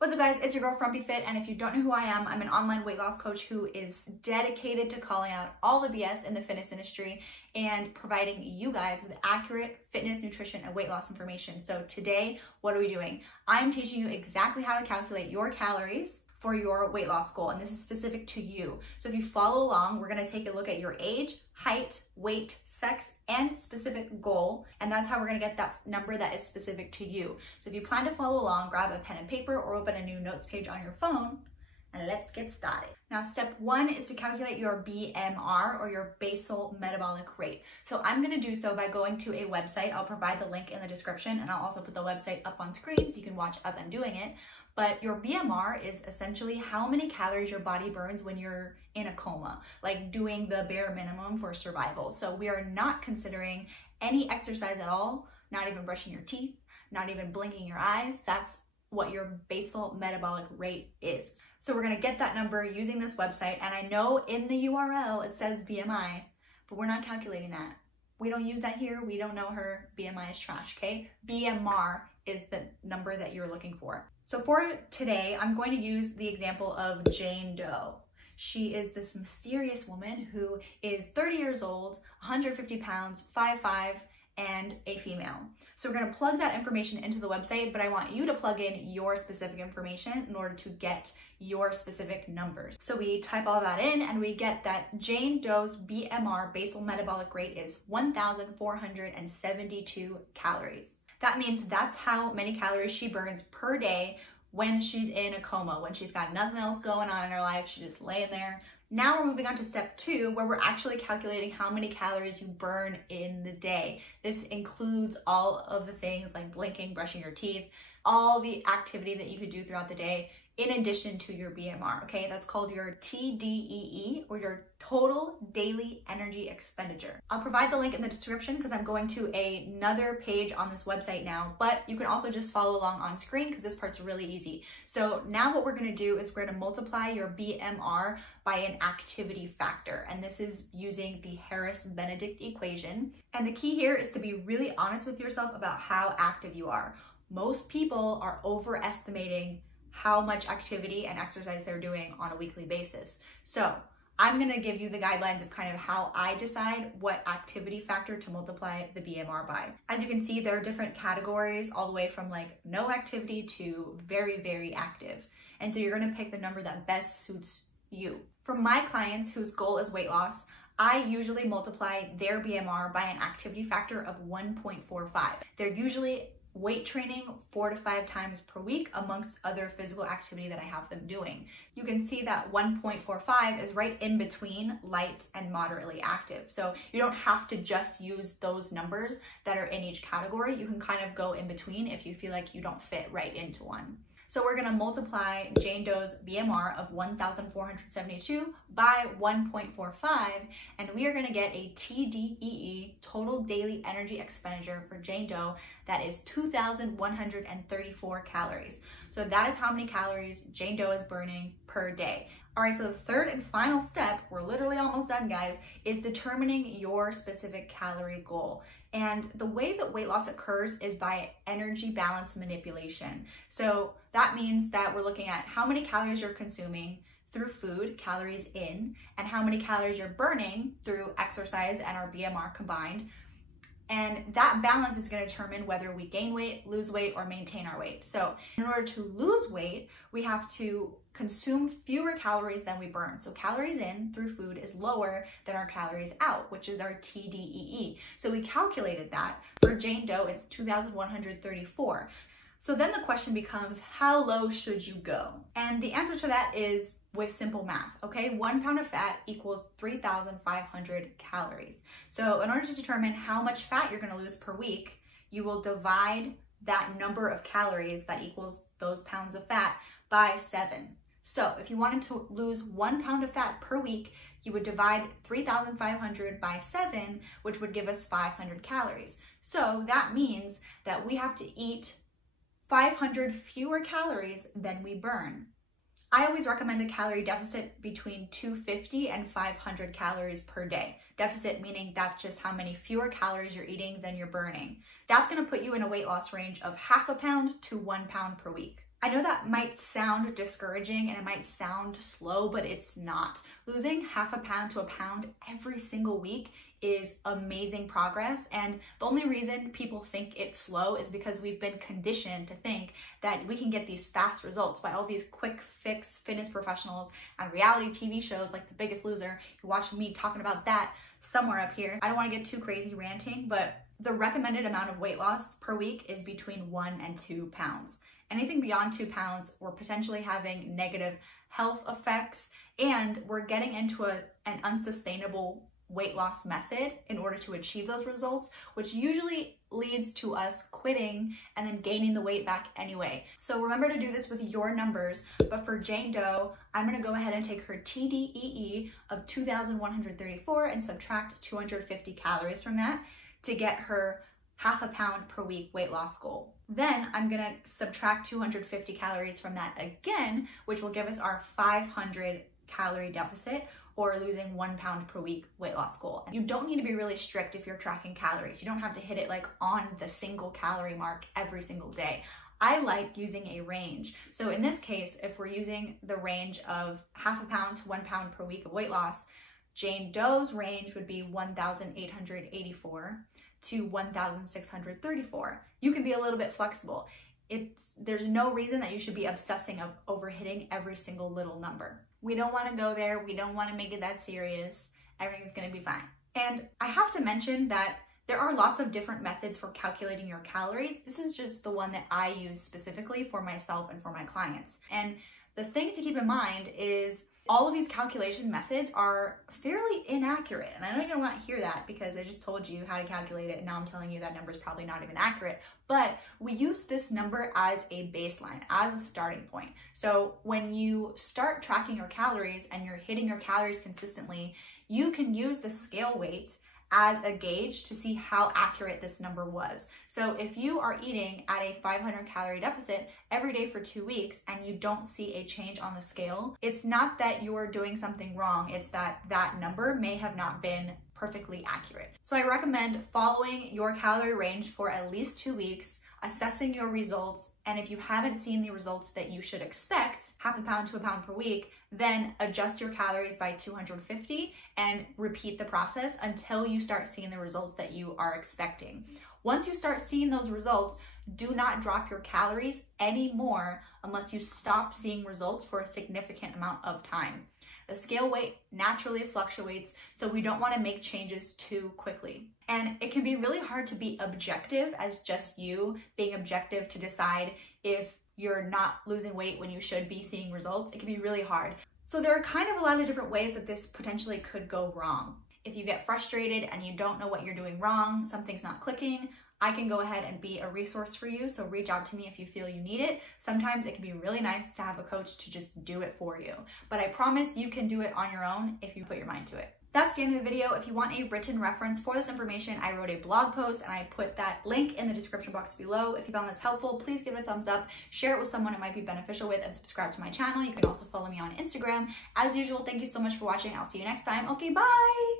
What's up guys, it's your girl FrumpyFit, and if you don't know who I am, I'm an online weight loss coach who is dedicated to calling out all the BS in the fitness industry and providing you guys with accurate fitness, nutrition, and weight loss information. So today, what are we doing? I'm teaching you exactly how to calculate your calories for your weight loss goal, and this is specific to you. So if you follow along, we're gonna take a look at your age, height, weight, sex, and specific goal, and that's how we're gonna get that number that is specific to you. So if you plan to follow along, grab a pen and paper or open a new notes page on your phone, and let's get started. Now, step one is to calculate your BMR, or your basal metabolic rate. So I'm gonna do so by going to a website. I'll provide the link in the description, and I'll also put the website up on screen so you can watch as I'm doing it. But your BMR is essentially how many calories your body burns when you're in a coma, like doing the bare minimum for survival. So we are not considering any exercise at all, not even brushing your teeth, not even blinking your eyes. That's what your basal metabolic rate is. So we're gonna get that number using this website, and I know in the URL it says BMI, but we're not calculating that. We don't use that here, we don't know her, BMI is trash, okay? BMR is the number that you're looking for. So for today, I'm going to use the example of Jane Doe. She is this mysterious woman who is 30 years old, 150 pounds, 5'5", and a female. So we're gonna plug that information into the website, but I want you to plug in your specific information in order to get your specific numbers. So we type all that in and we get that Jane Doe's BMR, basal metabolic rate, is 1,472 calories. That means that's how many calories she burns per day when she's in a coma, when she's got nothing else going on in her life, she's just laying there. Now we're moving on to step two, where we're actually calculating how many calories you burn in the day. This includes all of the things like blinking, brushing your teeth, all the activity that you could do throughout the day, in addition to your BMR, okay? That's called your TDEE, or your total daily energy expenditure. I'll provide the link in the description because I'm going to another page on this website now, but you can also just follow along on screen because this part's really easy. So now what we're gonna do is we're gonna multiply your BMR by an activity factor, and this is using the Harris-Benedict equation. And the key here is to be really honest with yourself about how active you are. Most people are overestimating how much activity and exercise they're doing on a weekly basis. So I'm gonna give you the guidelines of kind of how I decide what activity factor to multiply the BMR by. As you can see, there are different categories all the way from like no activity to very, very active. And so you're gonna pick the number that best suits you. For my clients whose goal is weight loss, I usually multiply their BMR by an activity factor of 1.45. They're usually weight training 4 to 5 times per week amongst other physical activity that I have them doing. You can see that 1.45 is right in between light and moderately active. So you don't have to just use those numbers that are in each category. You can kind of go in between if you feel like you don't fit right into one. So we're gonna multiply Jane Doe's BMR of 1,472 by 1.45, and we are gonna get a TDEE, total daily energy expenditure, for Jane Doe that is 2,134 calories. So that is how many calories Jane Doe is burning per day. All right, so the third and final step, we're literally almost done guys, is determining your specific calorie goal. And the way that weight loss occurs is by energy balance manipulation. So that means that we're looking at how many calories you're consuming through food, calories in, and how many calories you're burning through exercise and our BMR combined. And that balance is going to determine whether we gain weight, lose weight, or maintain our weight. So in order to lose weight, we have to consume fewer calories than we burn. So calories in through food is lower than our calories out, which is our TDEE. So we calculated that. For Jane Doe, it's 2,134. So then the question becomes, how low should you go? And the answer to that is with simple math, okay? 1 pound of fat equals 3,500 calories. So in order to determine how much fat you're gonna lose per week, you will divide that number of calories that equals those pounds of fat by 7. So if you wanted to lose 1 pound of fat per week, you would divide 3,500 by 7, which would give us 500 calories. So that means that we have to eat 500 fewer calories than we burn. I always recommend a calorie deficit between 250 and 500 calories per day. Deficit meaning that's just how many fewer calories you're eating than you're burning. That's gonna put you in a weight loss range of 0.5 pound to 1 pound per week. I know that might sound discouraging and it might sound slow, but it's not. Losing half a pound to a pound every single week is amazing progress. And the only reason people think it's slow is because we've been conditioned to think that we can get these fast results by all these quick fix fitness professionals and reality TV shows like The Biggest Loser. You watch me talking about that somewhere up here. I don't want to get too crazy ranting, but the recommended amount of weight loss per week is between 1 and 2 pounds. Anything beyond 2 pounds, we're potentially having negative health effects, and we're getting into an unsustainable weight loss method in order to achieve those results, which usually leads to us quitting and then gaining the weight back anyway. So remember to do this with your numbers, but for Jane Doe, I'm gonna go ahead and take her TDEE of 2,134 and subtract 250 calories from that to get her half a pound per week weight loss goal. Then I'm gonna subtract 250 calories from that again, which will give us our 500 calorie deficit, or losing 1 pound per week weight loss goal. You don't need to be really strict if you're tracking calories. You don't have to hit it like on the single calorie mark every single day. I like using a range. So in this case, if we're using the range of half a pound to 1 pound per week of weight loss, Jane Doe's range would be 1,884 to 1,634. You can be a little bit flexible. There's no reason that you should be obsessing over hitting every single little number. We don't want to go there. We don't want to make it that serious. Everything's going to be fine. And I have to mention that there are lots of different methods for calculating your calories. This is just the one that I use specifically for myself and for my clients. And the thing to keep in mind is all of these calculation methods are fairly inaccurate. And I know you're gonna want to hear that because I just told you how to calculate it and now I'm telling you that number is probably not even accurate. But we use this number as a baseline, as a starting point. So when you start tracking your calories and you're hitting your calories consistently, you can use the scale weight as a gauge to see how accurate this number was. So if you are eating at a 500 calorie deficit every day for 2 weeks and you don't see a change on the scale, it's not that you're doing something wrong, it's that that number may have not been perfectly accurate. So I recommend following your calorie range for at least 2 weeks, assessing your results, and if you haven't seen the results that you should expect, half a pound to a pound per week, then adjust your calories by 250 and repeat the process until you start seeing the results that you are expecting. Once you start seeing those results, do not drop your calories anymore unless you stop seeing results for a significant amount of time. The scale weight naturally fluctuates, so we don't want to make changes too quickly. And it can be really hard to be objective as just you being objective to decide if you're not losing weight when you should be seeing results. It can be really hard. So there are kind of a lot of different ways that this potentially could go wrong. If you get frustrated and you don't know what you're doing wrong, something's not clicking, I can go ahead and be a resource for you, so reach out to me if you feel you need it. Sometimes it can be really nice to have a coach to just do it for you, but I promise you can do it on your own if you put your mind to it. That's the end of the video. If you want a written reference for this information, I wrote a blog post and I put that link in the description box below. If you found this helpful, please give it a thumbs up, share it with someone it might be beneficial with, and subscribe to my channel. You can also follow me on Instagram. As usual, thank you so much for watching. I'll see you next time. Okay, bye!